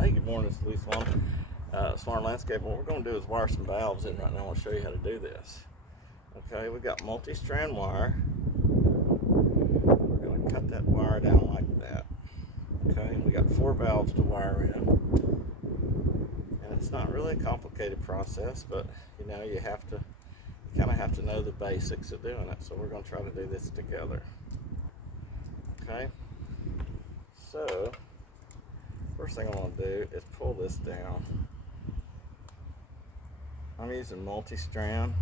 Hey, good morning, it's Lee Smart Landscape. What we're going to do is wire some valves in right now. I want to show you how to do this. Okay, we've got multi-strand wire. We're going to cut that wire down like that. Okay, we got 4 valves to wire in. And it's not really a complicated process, but you know, you kind of have to know the basics of doing it. So we're going to try to do this together. Okay, so first thing I want to do is pull this down. I'm using multi-strand.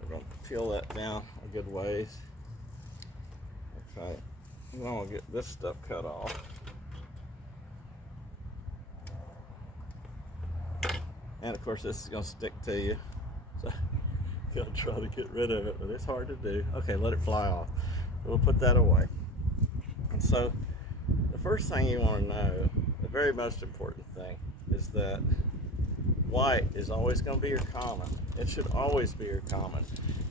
We're going to peel that down a good ways. Okay, and I'm going to get this stuff cut off. And of course this is going to stick to you. So you'll try to get rid of it, but it's hard to do. Okay, let it fly off. We'll put that away. And so the first thing you want to know, the very most important thing, is that white is always going to be your common. It should always be your common,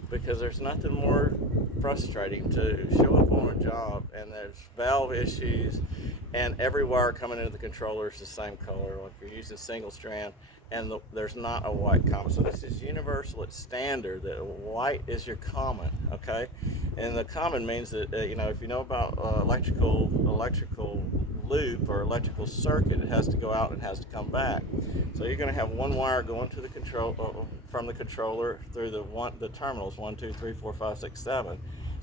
because there's nothing more frustrating to show up on a job and there's valve issues and every wire coming into the controller is the same color, like you're using single strand, and there's not a white common. So this is universal, it's standard that white is your common, okay? And the common means that, you know, if you know about electrical loop or electrical circuit, it has to go out and it has to come back. So you're going to have one wire going to the from the controller through the terminals 1, 2, 3, 4, 5, 6, 7.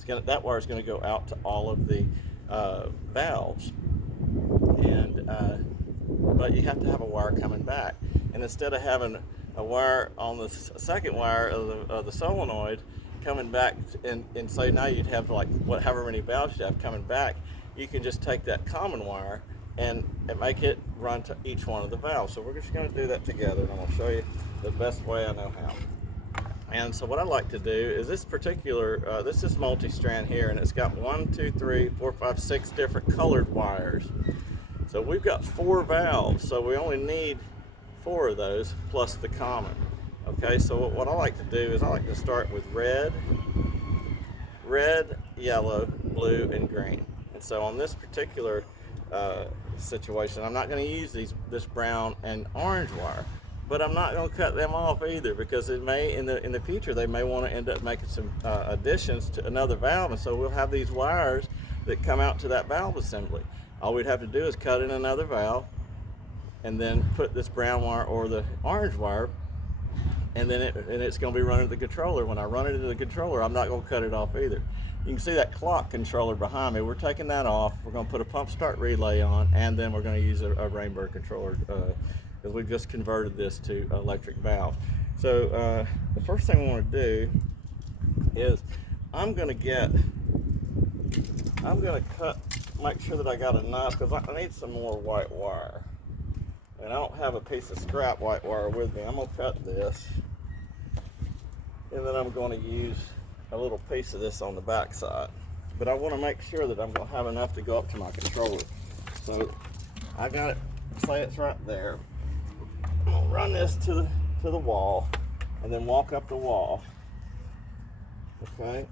That wire is going to go out to all of the valves, and but you have to have a wire coming back. And instead of having a wire on the second wire of the solenoid coming back, and say now you'd have like however many valves you have coming back, you can just take that common wire and make it run to each one of the valves. So we're just going to do that together, and I'm going to show you the best way I know how. And so what I like to do is this particular, this is multi-strand here, and it's got 1, 2, 3, 4, 5, 6 different colored wires. So we've got 4 valves, so we only need 4 of those plus the common. Okay, so what I like to do is I like to start with red, yellow, blue, and green. And so on this particular situation, I'm not going to use this brown and orange wire, but I'm not going to cut them off either, because it may in the future they may want to end up making some additions to another valve, and so we'll have these wires that come out to that valve assembly. All we'd have to do is cut in another valve and then put this brown wire or the orange wire, and then it's going to be running to the controller. When I run it into the controller, I'm not going to cut it off either. You can see that clock controller behind me. We're taking that off. We're going to put a pump start relay on, and then we're going to use a Rainbird controller, because we've just converted this to electric valve. So the first thing I want to do is I'm going to make sure that I got enough, because I need some more white wire. And I don't have a piece of scrap white wire with me. I'm going to cut this, and then I'm going to use a little piece of this on the back side. But I want to make sure that I'm going to have enough to go up to my controller. So I got it, say it's right there. I'm going to run this to the wall and then walk up the wall. Okay?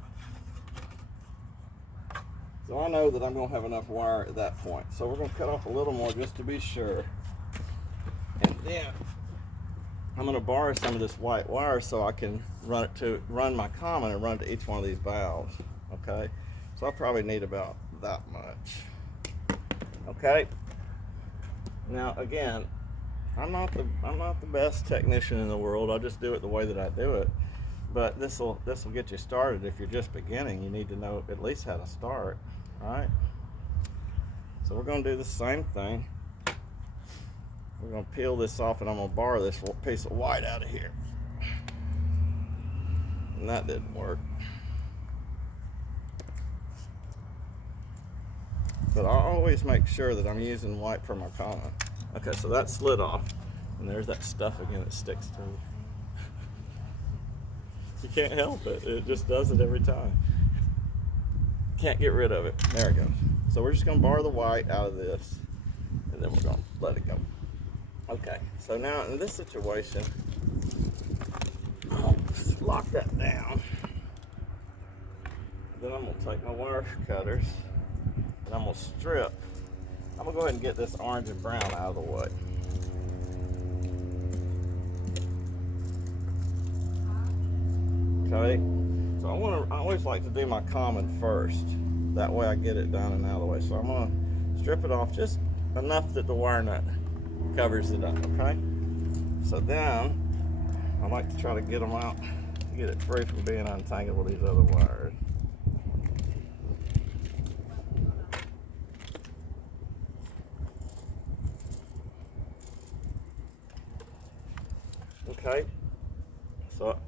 So I know that I'm going to have enough wire at that point. So we're going to cut off a little more just to be sure. And then I'm going to borrow some of this white wire so I can run my common and run to each one of these valves. Okay? So I'll probably need about that much. Okay? Now again, I'm not the best technician in the world. I just do it the way that I do it. But this will get you started. If you're just beginning, you need to know at least how to start. All right? So we're going to do the same thing. We're going to peel this off, and I'm going to borrow this piece of white out of here. And that didn't work. But I always make sure that I'm using white for my common. Okay, so that slid off, and there's that stuff again that sticks to it. You can't help it. It just does it every time. Can't get rid of it. There it goes. So we're just going to borrow the white out of this, and then we're going to let it go. Okay, so now in this situation, I'll just lock that down. Then I'm going to take my wire cutters, and I'm going to strip. I'm going to go ahead and get this orange and brown out of the way. Okay, so I always like to do my common first. That way I get it done and out of the way. So I'm gonna strip it off just enough that the wire nut covers it up, okay? So then I like to try to get them out to get it free from being untangled with these other wires. Okay, so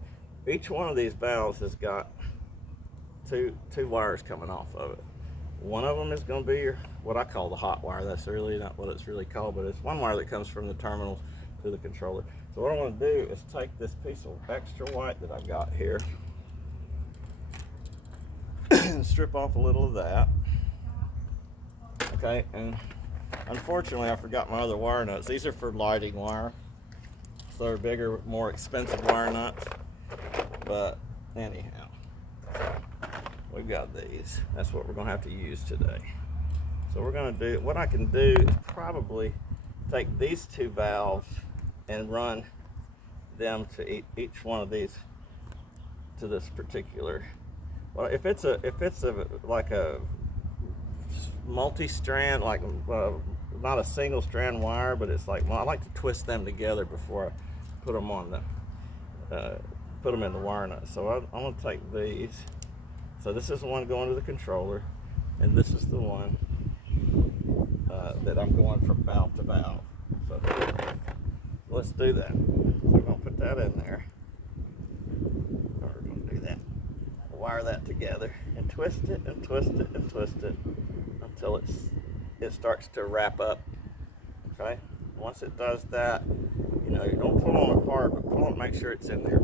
each one of these valves has got two wires coming off of it. One of them is going to be what I call the hot wire. That's really not what it's really called, but it's one wire that comes from the terminal to the controller. So what I want to do is take this piece of extra white that I've got here and strip off a little of that. Okay, and unfortunately I forgot my other wire nuts. These are for lighting wire, so they're bigger, more expensive wire nuts. But anyhow, we've got these. That's what we're going to have to use today. So we're going to do, what I can do is probably take these two valves and run them to each one of these to this particular. Well, if it's like a multi-strand, like not a single strand wire, but it's like, well, I like to twist them together before I put them on put them in the wire nut. So I'm going to take these. So this is the one going to the controller, and this is the one that I'm going from valve to valve. So let's do that. So we're going to put that in there. Or we're going to do that. Wire that together and twist it and twist it and twist it until it starts to wrap up. Okay. Once it does that, you don't pull on it hard, but pull on it, make sure it's in there.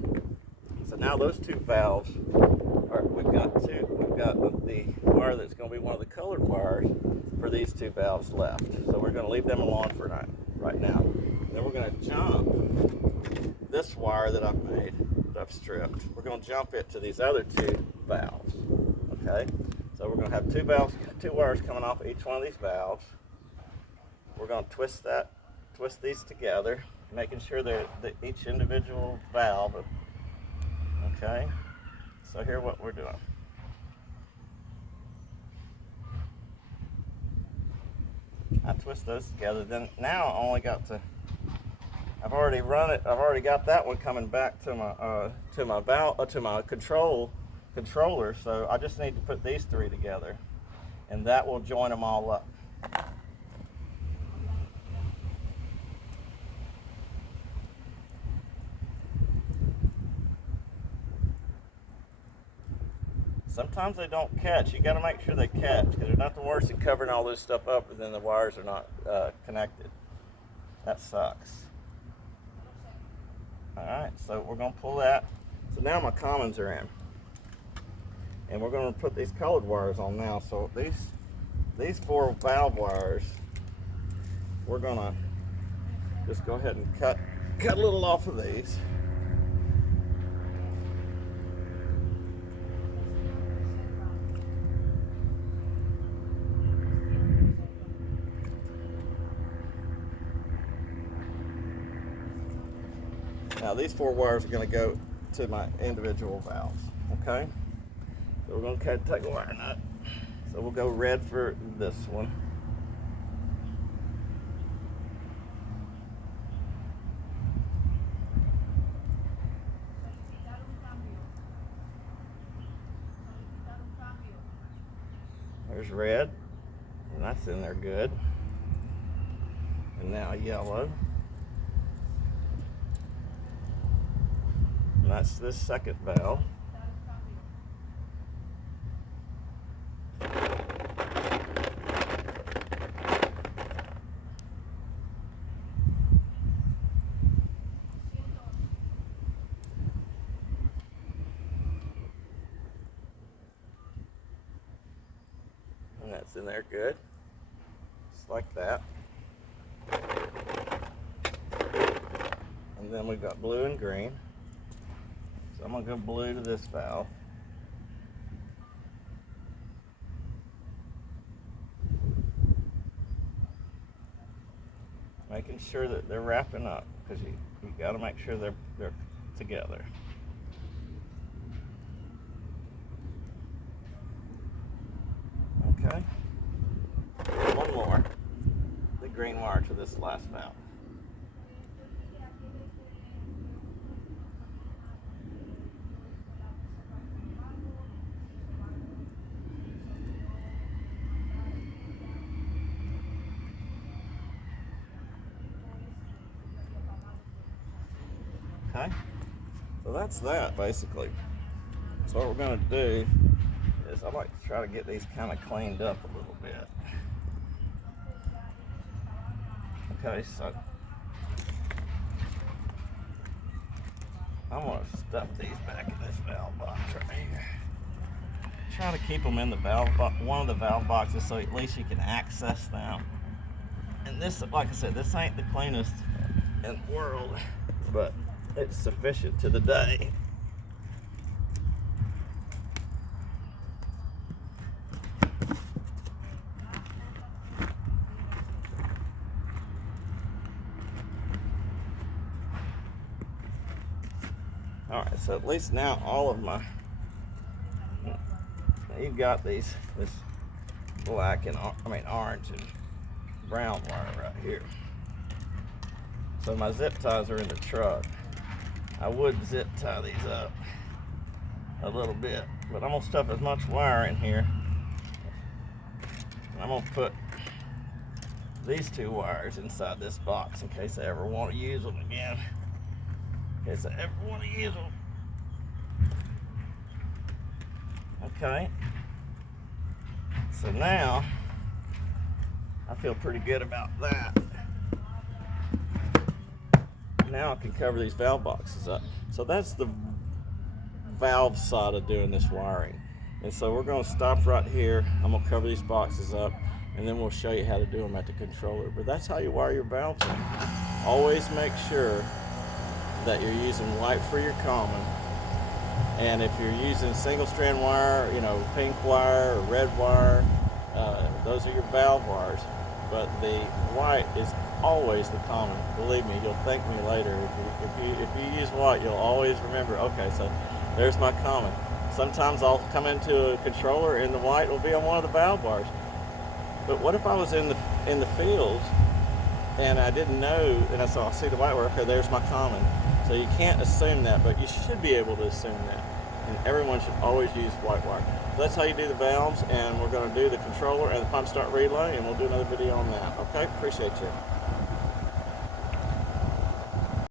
So now those two valves we've got the wire that's going to be one of the colored wires for these two valves left. So we're going to leave them alone for right now. Then we're going to jump this wire that I've made, that I've stripped. We're going to jump it to these other two valves. Okay, so we're going to have two wires coming off each one of these valves. We're going to twist these together, making sure that each individual valve. Okay, so here's what we're doing. I twist those together. Then now I only got to. I've already run it. I've already got that one coming back to my controller. So I just need to put these three together, and that will join them all up. Sometimes they don't catch. You got to make sure they catch, because there's nothing worse than covering all this stuff up and then the wires are not connected. That sucks. Alright, so we're going to pull that. So now my commons are in. And we're going to put these colored wires on now. So these four valve wires, we're going to just go ahead and cut a little off of these. Now these four wires are going to go to my individual valves, okay? So we're going to take a wire nut. So we'll go red for this one. There's red, and that's in there good. And now yellow. And that's this second valve. And that's in there good. Just like that. And then we've got blue and green. So I'm going to go blue to this valve. Making sure that they're wrapping up, because you got to make sure they're together. green wire to this last valve. Okay, so that's that basically. So what we're going to do is I like to try to get these kind of cleaned up a little bit. Okay, so I'm going to stuff these back in this valve box right here. Try to keep them in the valve one of the valve boxes so at least you can access them. And this, like I said, this ain't the cleanest in the world, but it's sufficient to the day. Alright, so at least now all of my, you've got this black and, orange and brown wire right here. So my zip ties are in the truck. I would zip tie these up a little bit, but I'm gonna stuff as much wire in here. And I'm gonna put these two wires inside this box in case I ever want to use them again. In case I ever want to use them. Okay. So now I feel pretty good about that. Now I can cover these valve boxes up. So that's the valve side of doing this wiring. And so we're going to stop right here. I'm going to cover these boxes up, and then we'll show you how to do them at the controller. But that's how you wire your valves in. Always make sure that you're using white for your common. And if you're using single strand wire, pink wire or red wire, those are your valve wires. But the white is always the common. Believe me, you'll thank me later. If you use white, you'll always remember, okay, so there's my common. Sometimes I'll come into a controller and the white will be on one of the valve bars. But what if I was in the field and I didn't know, and I saw, I see the white wire, okay, there's my common. So you can't assume that, but you should be able to assume that. And everyone should always use white wire. So that's how you do the valves, and we're going to do the controller and the pump start relay, and we'll do another video on that. Okay, appreciate you.